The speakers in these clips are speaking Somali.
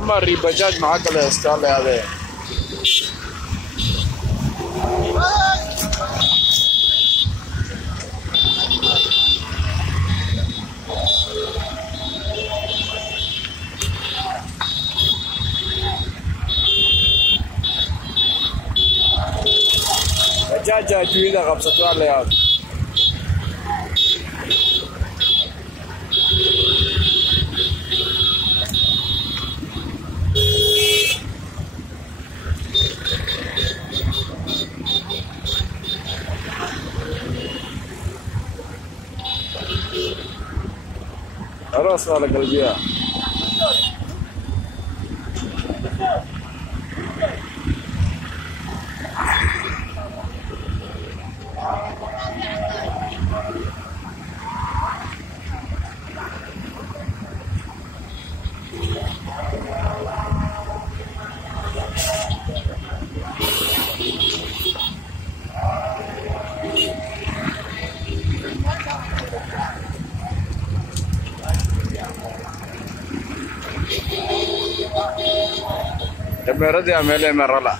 Amari Bajaj Mahakala stall है Bajaj jual आप सत्तर ले आप Terus ada kerja. Kamera dia mele merala.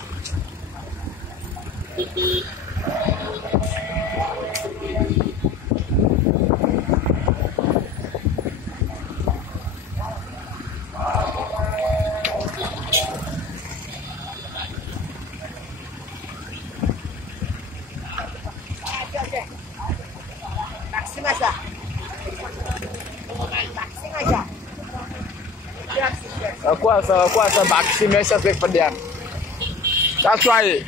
Aku asa baksi mesas dek pedian. That's why